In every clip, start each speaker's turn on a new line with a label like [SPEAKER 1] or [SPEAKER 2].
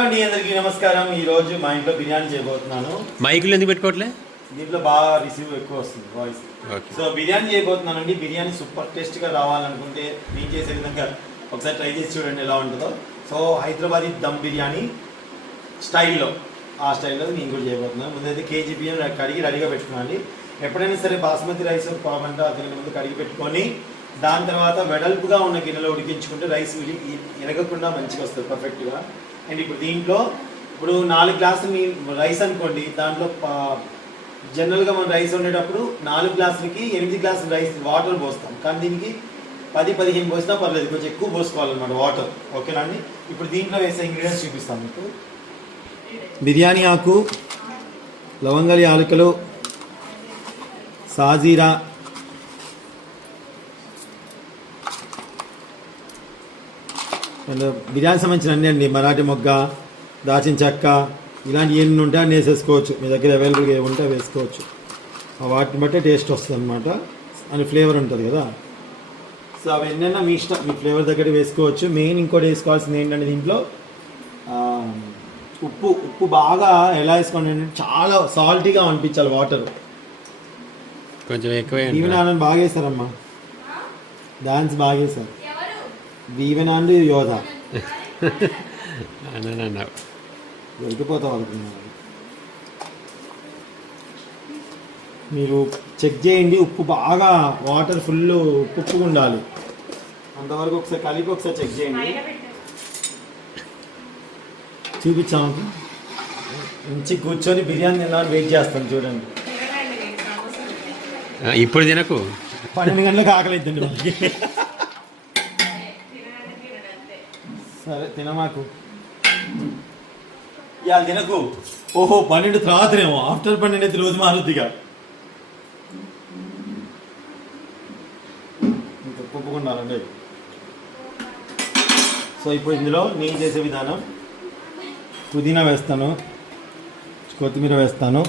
[SPEAKER 1] అండి అందరికీ నమస్కారం. ఈ రోజు మా ఇంట్లో బిర్యానీ చేయబోతున్నాను.
[SPEAKER 2] మైకులు ఎందుకు పెట్టుకోవట్లే?
[SPEAKER 1] దీంట్లో బాగా రిసీవ్ ఎక్కువ వస్తుంది వాయిస్ సో బిర్యానీ చేయబోతున్నానండి. బిర్యానీ సూపర్ టేస్ట్గా రావాలనుకుంటే నేను చేసే విధంగా ఒకసారి ట్రై చేసి చూడండి ఎలా ఉంటుందో. సో హైదరాబాదీ దమ్ బిర్యానీ స్టైల్లో ఆ స్టైల్లో నేను కూడా చేయబోతున్నాను. ముందైతే కేజీ బియ్యం కడిగి రెడీగా పెట్టుకున్నాను అండి ఎప్పుడైనా సరే బాస్మతి రైస్ పావంట దీని ముందు కడిగి పెట్టుకొని దాని తర్వాత వెడల్పుగా ఉన్న గిన్నెలో ఉడికించుకుంటే రైస్ ఎరగకుండా మంచిగా వస్తుంది పర్ఫెక్ట్గా అండ్ ఇప్పుడు దీంట్లో ఇప్పుడు నాలుగు గ్లాసులు మీ రైస్ అనుకోండి దాంట్లో జనరల్గా మనం రైస్ వండేటప్పుడు నాలుగు గ్లాసులకి ఎనిమిది గ్లాసులు రైస్ వాటర్ పోస్తాం. కానీ దీనికి పది పదిహేను పోసినా పర్లేదు కొంచెం ఎక్కువ పోసుకోవాలన్నమాట వాటర్. ఓకేనా అండి? ఇప్పుడు దీంట్లో వేసే ఇంగ్రీడియంట్స్ చూపిస్తాం మీకు. బిర్యానీ ఆకు లవంగలి ఆలుకలు సాజీరా బిర్యానీ సంబంధించిన అన్ని అండి. మరాఠీ మొగ్గ దాచిన చెక్క ఇలాంటి ఎన్ని ఉంటే అన్ని వేసేసుకోవచ్చు. మీ దగ్గర అవైలబుల్గా ఏమి ఉంటే అవి వేసుకోవచ్చు. ఆ వాటిని బట్టే టేస్ట్ వస్తుంది అనమాట అని ఫ్లేవర్ ఉంటుంది కదా. సో అవి ఎన్నైనా మీ ఇష్టం. మీ ఫ్లేవర్ దగ్గర వేసుకోవచ్చు. మెయిన్ ఇంకోటి వేసుకోవాల్సింది ఏంటంటే దీంట్లో ఆ, ఉప్పు. ఉప్పు బాగా ఎలా వేసుకోండి అంటే చాలా సాల్టీగా అనిపించాలి వాటర్
[SPEAKER 2] కొంచెం ఎక్కువే
[SPEAKER 1] ఈవెన్ ఆనంద్ బాగా వేస్తారమ్మా. డాన్స్ బాగా వేస్తారు. ఆనంద్ యోధ. వెళ్ళిపోతాం అనుకున్నాను. మీరు చెక్ చేయండి ఉప్పు బాగా వాటర్ ఫుల్ ఉప్పు ఉప్పుగా ఉండాలి అంతవరకు ఒకసారి కలిపి ఒకసారి చెక్ చేయండి. చూపించాము మంచి కూర్చొని బిర్యానీ తినాలని వెయిట్ చేస్తాను చూడండి.
[SPEAKER 2] ఇప్పుడు తినకు.
[SPEAKER 1] పన్నెండు గంటలకు ఆకలి అవుతుంది మనకి సరే తినమాకు. ఇవాళ తినకు. ఓహో పన్నెండు తర్వాతనేమో ఆఫ్టర్ పన్నెండు అయితే రోజు మారుద్దిగా ఇంకా ఒప్పుకుండాలండి సో ఇప్పుడు ఇందులో నేను చేసే విధానం. పుదీనా వేస్తాను. కొత్తిమీర వేస్తాను.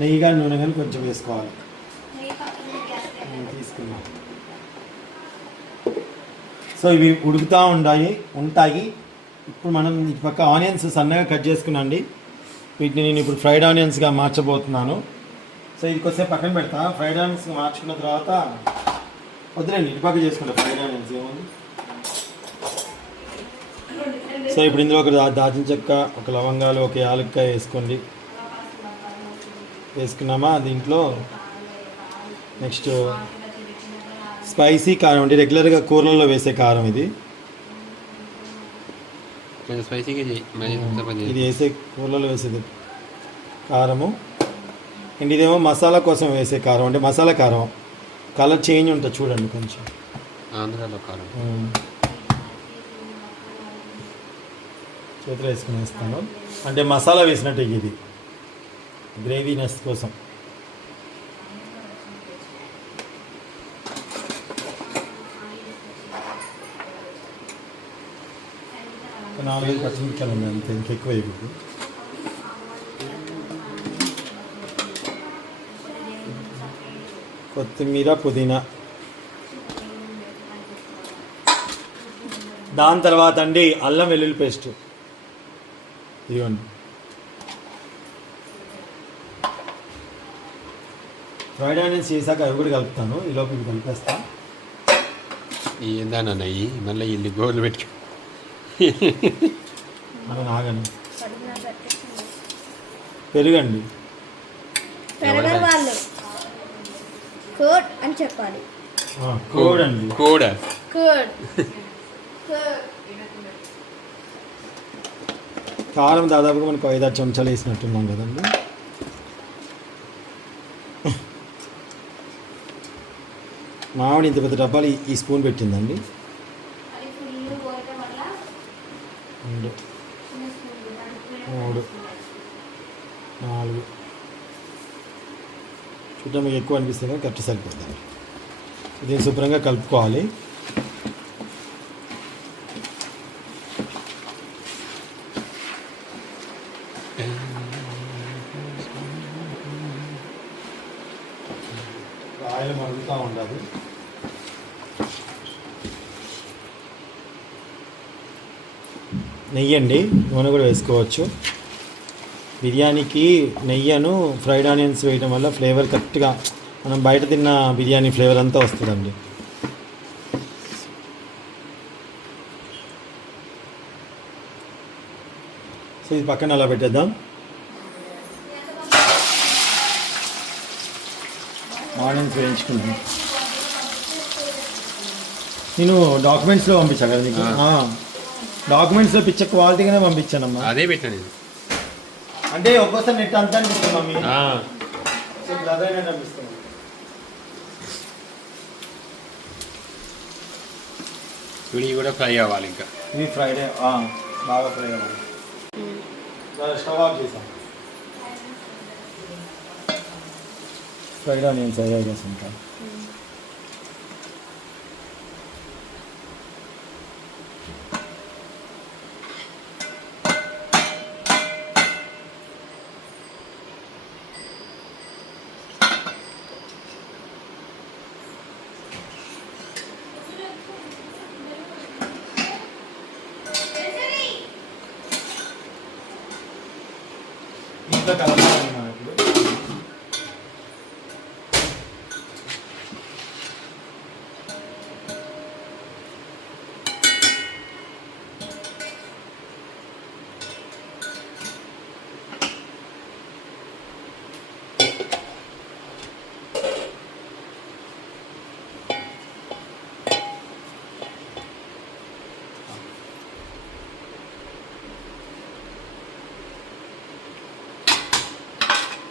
[SPEAKER 1] నెయ్యి కానీ నూనె కానీ కొంచెం వేసుకోవాలి నేను తీసుకున్నా సో ఇవి ఉడుకుతూ ఉంటాయి ఉంటాయి. ఇప్పుడు మనం ఇటు పక్క ఆనియన్స్ సన్నగా కట్ చేసుకున్నాండి వీటిని నేను ఇప్పుడు ఫ్రైడ్ ఆనియన్స్గా మార్చబోతున్నాను. సో ఇది కొద్దిసేపు పక్కన పెడతా. ఫ్రైడ్ ఆనియన్స్గా మార్చుకున్న తర్వాత వద్దులేండి ఇటు పక్క చేసుకుంటా ఫ్రైడ్ ఆనియన్స్ ఏముంది? సో ఇప్పుడు ఇందులో ఒక దాచిన చెక్క ఒక లవంగాలు ఒక యాలక్కాయ వేసుకోండి. వేసుకున్నామా? దీంట్లో నెక్స్ట్ స్పైసీ కారం అంటే రెగ్యులర్గా కూరలలో వేసే కారం ఇది. ఇది. వేసే కూరలలో వేసేది కారము. అండ్ ఇదేమో మసాలా కోసం వేసే కారం అంటే మసాలా కారం. కలర్ చేంజ్ ఉంటుంది చూడండి కొంచెం.
[SPEAKER 2] ఆంధ్రాలో కారం.
[SPEAKER 1] చేతిలో వేసుకుని వేస్తాను. అంటే మసాలా వేసినట్టు ఇది. గ్రేవీనెస్ కోసం. నాలుగైదు పచ్చిమిరపకాయలు ఉన్నాయి అంతే ఇంకెక్కువ వేయకూడదు కొత్తిమీర పుదీనా దాని తర్వాత అండి అల్లం వెల్లుల్లి పేస్ట్. ఇవ్వండి ఫ్రైడ్ ఆనియన్స్ చేశాక అవి కూడా కలుపుతాను ఈ లోపల కలిపేస్తాను
[SPEAKER 2] ఏందానన్న ఈ మళ్ళీ ఇల్లు గోర్లు పెట్టుకో.
[SPEAKER 1] మనం ఆగండి. పెరుగండి.
[SPEAKER 3] వాళ్ళు. కోడ్ అని చెప్పాలి.
[SPEAKER 1] ఆ, కోడండి.
[SPEAKER 2] కూడా.
[SPEAKER 3] కోడ్.
[SPEAKER 1] కారం దాదాపుగా మనకు ఐదారు చెంచాలు వేసినట్టున్నాం కదండి. మామిడి ఇంత పెద్ద డబ్బాలు ఈ స్పూన్ పెట్టిందండి రెండు మూడు నాలుగు ఇట్లా మీకు ఎక్కువ అనిపిస్తుంది కానీ కరెక్ట్ సరిపోతుంది. దీన్ని శుభ్రంగా కలుపుకోవాలి. ఆయిల్ మరుగుతూ ఉండాలి. నెయ్యండి నూనె కూడా వేసుకోవచ్చు. బిర్యానీకి నెయ్యను ఫ్రైడ్ ఆనియన్స్ వేయడం వల్ల ఫ్లేవర్ కరెక్ట్గా మనం బయట తిన్న బిర్యానీ ఫ్లేవర్ అంతా వస్తుందండి. సో ఇది పక్కన అలా పెట్టేద్దాం. ఆనియన్స్ వేయించుకుందాం నేను డాక్యుమెంట్స్లో పంపించాను కదా మీకు
[SPEAKER 2] ఆ.
[SPEAKER 1] డాక్యుమెంట్స్లో పిక్చర్ క్వాలిటీగానే పంపించానమ్మా.
[SPEAKER 2] అదే పెట్టినా
[SPEAKER 1] అంటే ఒక్కోసారి నెట్ అంతా అనిపిస్తుంది మమ్మీ ఇప్పుడు అదైనా అనిపిస్తుంది
[SPEAKER 2] చూడి కూడా ఫ్రై అవ్వాలి ఇంకా.
[SPEAKER 1] ఇది ఫ్రైడే బాగా ఫ్రై అవ్వాలి. స్టవ్ ఆఫ్ చేసాం. ఫ్రైడ్ ఆనియన్స్ అయ్యాయి కదా ఇంకా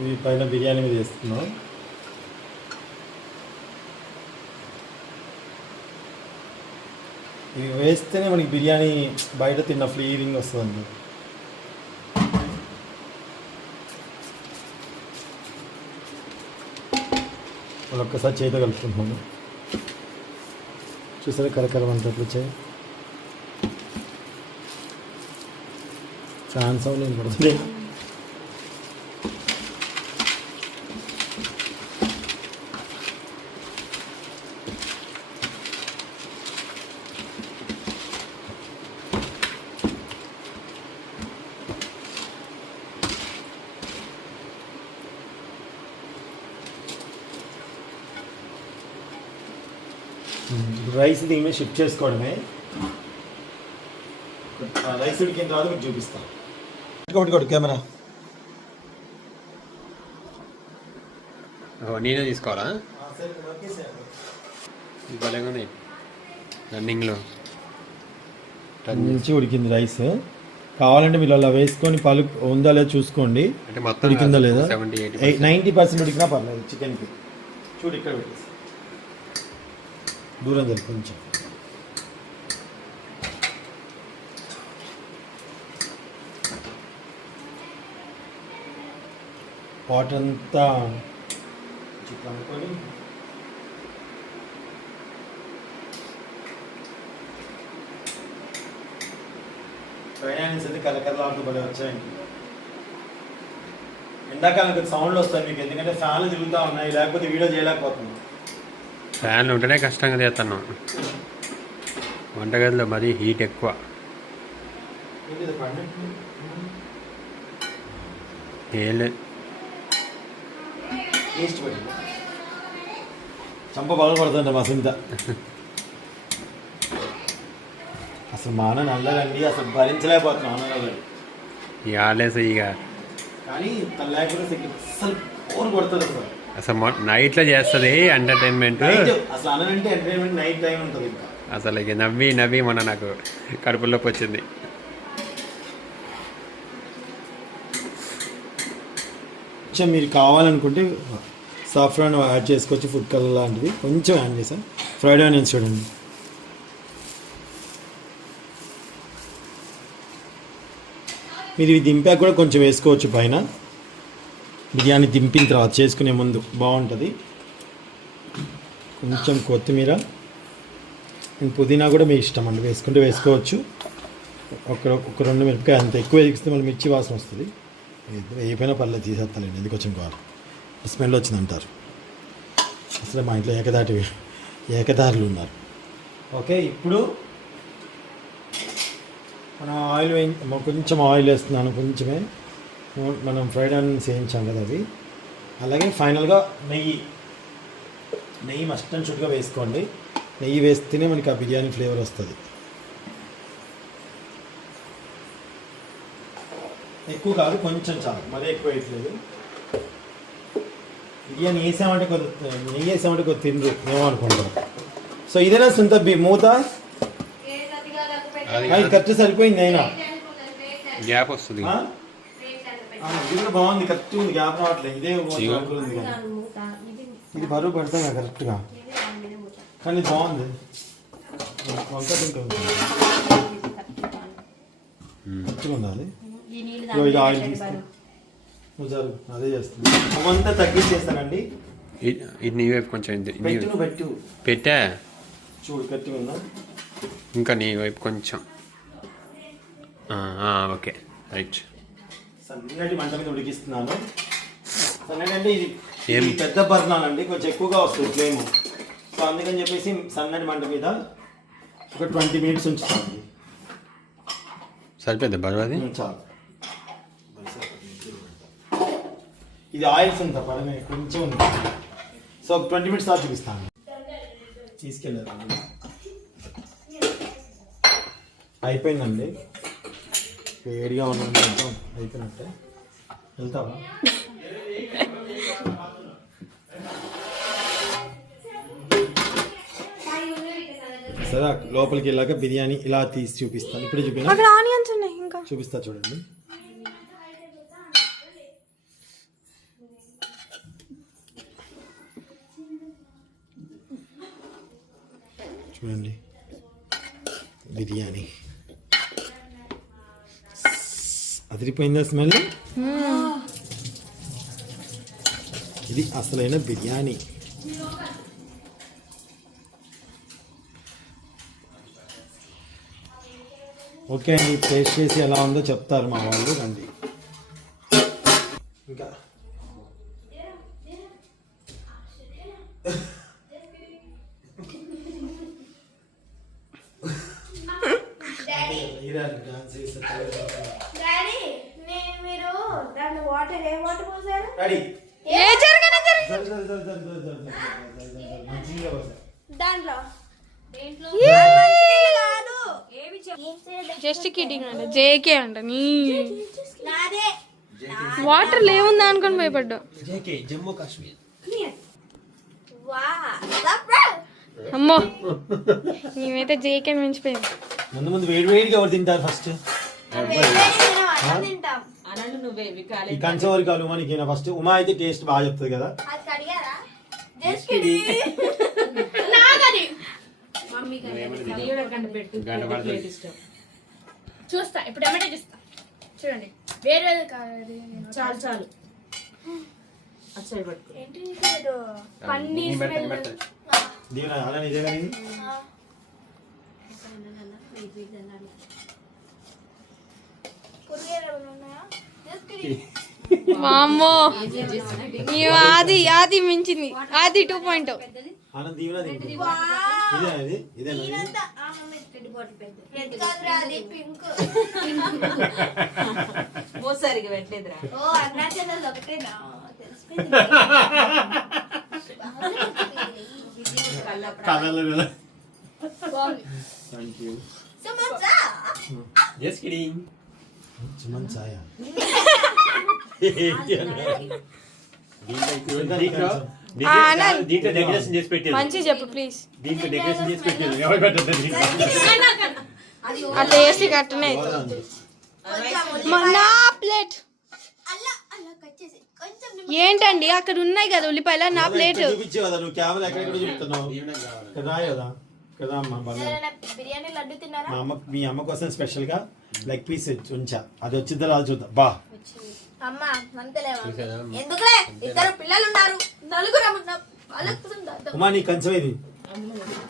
[SPEAKER 1] ఇవి పైన బిర్యానీ మీద వేస్తున్నాం ఇవి వేస్తేనే మనకి బిర్యానీ బయట తిన్న ఫ్లీలింగ్ వస్తుంది. మనం ఒక్కసారి చేతితో కలుపుకుంటున్నాము చూసారా కరకరం అంతట్లు వచ్చాయి? ఫ్యాన్ సౌండ్ ఏం పడుతుంది రైస్ దీని మీద షిఫ్ట్ చేసుకోవడమే. రైస్ ఉడికిన తర్వాత మీకు చూపిస్తాం కొట్టు కొట్టు కెమెరా.
[SPEAKER 2] నేనే తీసుకోవాలా? ఇది భలేగా ఉన్నాయి రన్నింగ్లో.
[SPEAKER 1] మంచి ఉడికింది రైస్. కావాలంటే మీరు అలా వేసుకొని పలు ఉందా లేదా చూసుకోండి.
[SPEAKER 2] అంటే మొత్తం
[SPEAKER 1] ఉడికిందా లేదా? నైంటీ పర్సెంట్ ఉడికినా పర్లేదు చికెన్కి చూడు ఇక్కడ పెట్టేసి. దూరం జరిగి కొంచెం. పాట్ అంతా చికెన్ అనుకొని ఫైనాన్స్ అయితే కలకరలాంటి పడి వచ్చాయండి ఎండాకాలం సౌండ్లు వస్తాయి మీకు ఎందుకంటే ఫ్యాన్లు తిరుగుతూ ఉన్నాయి లేకపోతే వీడియో చేయలేకపోతున్నాం.
[SPEAKER 2] ఫ్యాన్లు ఉంటేనే కష్టంగా చేస్తున్నాం వంటగదిలో మరీ హీట్ ఎక్కువ.
[SPEAKER 1] ఏంటి ఇది పండు?
[SPEAKER 2] ఏం లేదు
[SPEAKER 1] టేస్ట్ పడింది చంప బాగుపడుతుంట మా సింత అసలు మా అన్న నల్లగండి అసలు భరించలేకపోతున్నాం
[SPEAKER 2] ఇక ఆలేసి ఇక.
[SPEAKER 1] కానీ తన లేకపోతే అసలు ఫోన్ కొడుతుంది అసలు.
[SPEAKER 2] అసలు నైట్లో చేస్తుంది ఎంటర్టైన్మెంట్
[SPEAKER 1] అసలు ఇంకా.
[SPEAKER 2] నవ్వి నవ్వి మొన్న నాకు కడుపులోకి వచ్చింది.
[SPEAKER 1] కొంచెం మీరు కావాలనుకుంటే సాఫ్రాన్ యాడ్ చేసుకోవచ్చు ఫుడ్ కలర్ లాంటిది. కొంచెం యాడ్ చేసాం ఫ్రైడ్ ఆనియన్స్ చూడండి. మీరు ఇది దింపాక కూడా కొంచెం వేసుకోవచ్చు పైన. బిర్యానీ దింపిన తర్వాత చేసుకునే ముందు బాగుంటుంది. కొంచెం కొత్తిమీర. పుదీనా కూడా మీ ఇష్టం అండి వేసుకుంటే వేసుకోవచ్చు. ఒక ఒక రెండు మిరపకాయ అంత ఎక్కువ వేగిస్తే మళ్ళీ మిర్చి వాసన వస్తుంది. ఏపైనా పర్లేదు తీసేస్తానండి ఇది కొంచెం కావాలి స్మెల్ వచ్చింది అంటారు అసలు మా ఇంట్లో ఏకదాటి ఏకదారులు ఉన్నారు. ఓకే ఇప్పుడు మనం ఆయిల్ కొంచెం ఆయిల్ వేస్తున్నాను కొంచెమే. మనం ఫ్రైడ్ ఆనియన్స్ వేయించాం కదా అవి అలాగే ఫైనల్గా నెయ్యి. నెయ్యి మస్ట్ అండ్ షుడ్గా వేసుకోండి. నెయ్యి వేస్తేనే మనకి ఆ బిర్యానీ ఫ్లేవర్ వస్తుంది. ఎక్కువ కాదు కొంచెం చాలు. మరీ ఎక్కువ వేయట్లేదు. బిర్యానీ వేసామంటే కొద్ది నెయ్యి వేసామంటే కొద్ది తినరు. ఏమో అనుకుంటారు సో ఇదేనా సొంత బి మూత.
[SPEAKER 2] అది
[SPEAKER 1] కరెక్ట్ సరిపోయింది అయినా.
[SPEAKER 2] గ్యాప్ వస్తుంది.
[SPEAKER 1] ఇది కూడా బాగుంది కరెక్ట్ ఉంది గ్యాప్ రావట్లేదు. ఇదే ఉంది కదా. ఇది బరువు పెడతాం కదా కరెక్ట్గా కానీ బాగుంది. వంక తింటుంది కరెక్ట్గా ఉండాలి ఇది ఆయిల్ చాలు అదే చేస్తుంది అవంతా తగ్గించేస్తానండి.
[SPEAKER 2] ఇది నీ వైపు కొంచెం
[SPEAKER 1] పెట్టు పెట్టు.
[SPEAKER 2] పెట్టా?
[SPEAKER 1] చూడు గట్టిగా ఉందా?
[SPEAKER 2] ఇంకా నీ వైపు కొంచెం. ఆ, ఆ, ఓకే. రైట్.
[SPEAKER 1] సన్నటి మంట మీద ఉడికిస్తున్నాను. సన్నటి అంటే ఇది పెద్ద బర్నాన్ అండి కొంచెం ఎక్కువగా వస్తుంది ఫ్లేమ్. సో అందుకని చెప్పేసి సన్నటి మంట మీద ఒక ట్వంటీ మినిట్స్ ఉంచుతాను
[SPEAKER 2] సరిపోద్ది బరువు అది?
[SPEAKER 1] ఉమ్, చాలు. ఇది ఆయిల్స్ ఉంది పడమే కొంచెం ఉంది. సో ఒక ట్వంటీ మినిట్స్ తర్వాత చూపిస్తాను. తీసుకెళ్ళారు అయిపోయిందండి. వేడిగా ఉన్నది మొత్తం అయిపోయినట్టే. వెళ్తావా? సరే లోపలికి వెళ్ళాక బిర్యానీ ఇలా తీసి చూపిస్తాను. ఇప్పుడే చూపినా?
[SPEAKER 4] అక్కడ ఆనియన్స్ ఉన్నాయి ఇంకా.
[SPEAKER 1] చూపిస్తా చూడండి. చూడండి. బిర్యానీ. అదిరిపోయిందా స్మెల్? ఇది అసలైన బిర్యానీ. ఓకే అండి టేస్ట్ చేసి ఎలా ఉందో చెప్తారు మా వాళ్ళు రండి ఇంకా
[SPEAKER 3] డాడీ నే- మీరు దాంట్లో వాటర్ ఏ వాటర్ పోసారు
[SPEAKER 1] రెడీ
[SPEAKER 4] ఏ జరగనే జరగ
[SPEAKER 1] మంచిగా పోసా.
[SPEAKER 3] దాంట్లో
[SPEAKER 4] జస్ట్ కిడ్డింగ్ అంట జేకే అంట నీ.
[SPEAKER 3] నాదే.
[SPEAKER 4] వాటర్ లేవుందా అనుకొని భయపడ్డా
[SPEAKER 3] వా సర్ప్రైజ్.
[SPEAKER 4] అమ్మో. మేమైతే జేకే మించిపోయింది
[SPEAKER 1] ముందు ముందు వేడి వేడిగా ఎవరు తింటారు ఫస్ట్
[SPEAKER 3] తింటాం.
[SPEAKER 1] ఈ మనకి ఫస్ట్ ఉమా అయితే టేస్ట్ బాగా చెప్తుంది కదా.
[SPEAKER 2] గంట పడుతుంది.
[SPEAKER 3] చూస్తా ఇప్పుడు టమాటా చూస్తా. చూడండి. వేరే కాదు
[SPEAKER 5] చాలు చాలు. సైడ్ పట్టుకో.
[SPEAKER 3] ఏంటి? పన్నీర్
[SPEAKER 1] దీవెన అలా నిజంగా
[SPEAKER 4] ఈ ఆది ఆది మించింది. ఆది టూ పాయింట్
[SPEAKER 1] ఆనంద్ దీవెన తింటుంది
[SPEAKER 3] వా.
[SPEAKER 1] ఇదే ఇది ఇదేనా ఇది?
[SPEAKER 3] ఇదంతా ఆ మమ్మీ రెడ్ కాదురా అది పింక్
[SPEAKER 5] ఓసారిగా పెట్టలేదురా
[SPEAKER 3] ఓ అరుణాచల్ ఒకటేనా తెలిసిపోయింది
[SPEAKER 1] కథలు కదా.
[SPEAKER 3] బాగుంది
[SPEAKER 1] Thank you.
[SPEAKER 3] Samosa
[SPEAKER 2] just kidding
[SPEAKER 1] Suman ఛాయ
[SPEAKER 2] దీంట్లో చేసి
[SPEAKER 4] మంచి చెప్పు ప్లీజ్
[SPEAKER 2] చేసి
[SPEAKER 4] అట్లా వేసి కట్టనే అవుతుంది నా ప్లేట్.
[SPEAKER 3] చేసి
[SPEAKER 4] ఏంటండి? అక్కడ ఉన్నాయి కదా ఉల్లిపాయల నా ప్లేట్.
[SPEAKER 1] మా అమ్మ మీ అమ్మ కోసం స్పెషల్గా లెగ్ పీస్ ఉంచా. అది వచ్చిందో రాదు చూద్దాం. బా.
[SPEAKER 3] అమ్మ అంతలేవా
[SPEAKER 2] చూసారా?
[SPEAKER 3] ఎందుకులే? ఇద్దరు పిల్లలు ఉన్నారు నలుగురు
[SPEAKER 1] నీ కంచం ఇది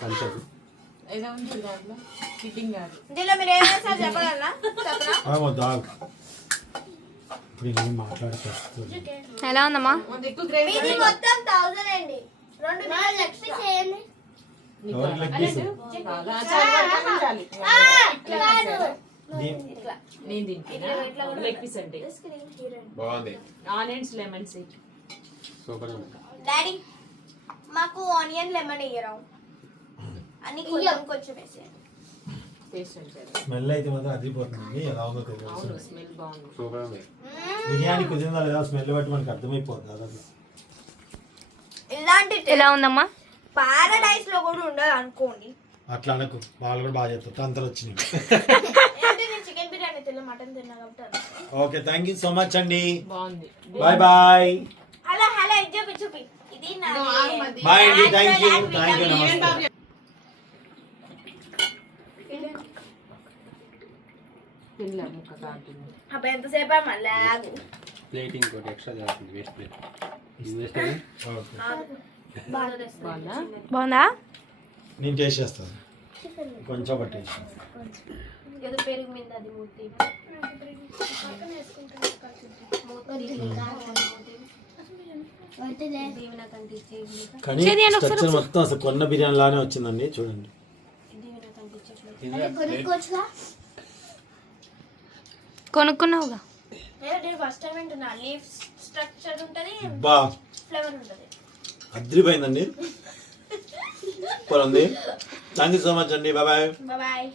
[SPEAKER 1] కంచం.
[SPEAKER 3] మీరు ఏం వేసారు చెప్పగలరా? చెప్పరా.
[SPEAKER 1] ఇప్పుడు మాట్లాడుతూ
[SPEAKER 4] ఎలా ఉందమ్మా?
[SPEAKER 3] మొత్తం థౌసండ్ అండి. రెండు చేయండి
[SPEAKER 5] నేను లెగ్ పీస్ అంటే.
[SPEAKER 2] బాగుంది.
[SPEAKER 5] ఆనియన్స్ లెమన్స్
[SPEAKER 2] సూపర్ ఉంది.
[SPEAKER 3] డాడీ మాకు ఆనియన్ లెమన్ కొంచెం కొంచెం వేసేయండి.
[SPEAKER 5] ఉంటుంది
[SPEAKER 1] స్మెల్ అయితే మాత్రం అదిరిపోతుంది. ఎలా ఉందో తెలియదు
[SPEAKER 5] అవును స్మెల్ బాగుంది.
[SPEAKER 2] సూపర్ ఉంది.
[SPEAKER 1] బిర్యానీ కుదిరిందా లేదా స్మెల్ బట్టి మనకి అర్థమైపోతుంది
[SPEAKER 3] ఇలాంటి
[SPEAKER 4] ఎలా ఉందమ్మా?
[SPEAKER 3] పారడైస్లో కూడా ఉండదు అనుకోండి.
[SPEAKER 1] అట్లా అనకు. వాళ్ళు కూడా బాగా చెప్తారు తంతలు వచ్చినాయి.
[SPEAKER 3] మటన్ తిన్నా కాబట్టి.
[SPEAKER 1] Okay thank you so much అండి.
[SPEAKER 5] బాగుంది.
[SPEAKER 1] బాయ్ బాయ్
[SPEAKER 3] హలో హలో ఇది చూపి చూపి. ఇది నా
[SPEAKER 1] బాయ్ అండి థ్యాంక్ యూ థ్యాంక్ యూ నమస్తే.
[SPEAKER 3] అప్పుడు ఎంతసేపు మళ్ళీ
[SPEAKER 2] ప్లేట్ ఇంకోటి ఎక్స్ట్రా చేస్తుంది వేస్ట్ ప్లేట్
[SPEAKER 5] బాగుందా
[SPEAKER 4] బాగుందా?
[SPEAKER 1] నేను టేస్ట్ చేస్తాను. కొంచెం ఒక టేస్ట్
[SPEAKER 3] ఏదో పెరుగు మీద అది మూతి.
[SPEAKER 1] కానీ స్ట్రక్చర్ మొత్తం అసలు కొన్న బిర్యానీ లానే వచ్చిందండి చూడండి.
[SPEAKER 4] కొనుక్కున్నావుగా?
[SPEAKER 3] నేను ఫస్ట్ టైం వింటున్నా లీఫ్ స్ట్రక్చర్ ఉంటది
[SPEAKER 1] బా
[SPEAKER 3] ఫ్లేవర్ ఉంటది
[SPEAKER 1] అద్రిపోయిందండి సూపర్ ఉంది థ్యాంక్ యూ సో మచ్ అండి బాయ్ బాయ్
[SPEAKER 3] బాయ్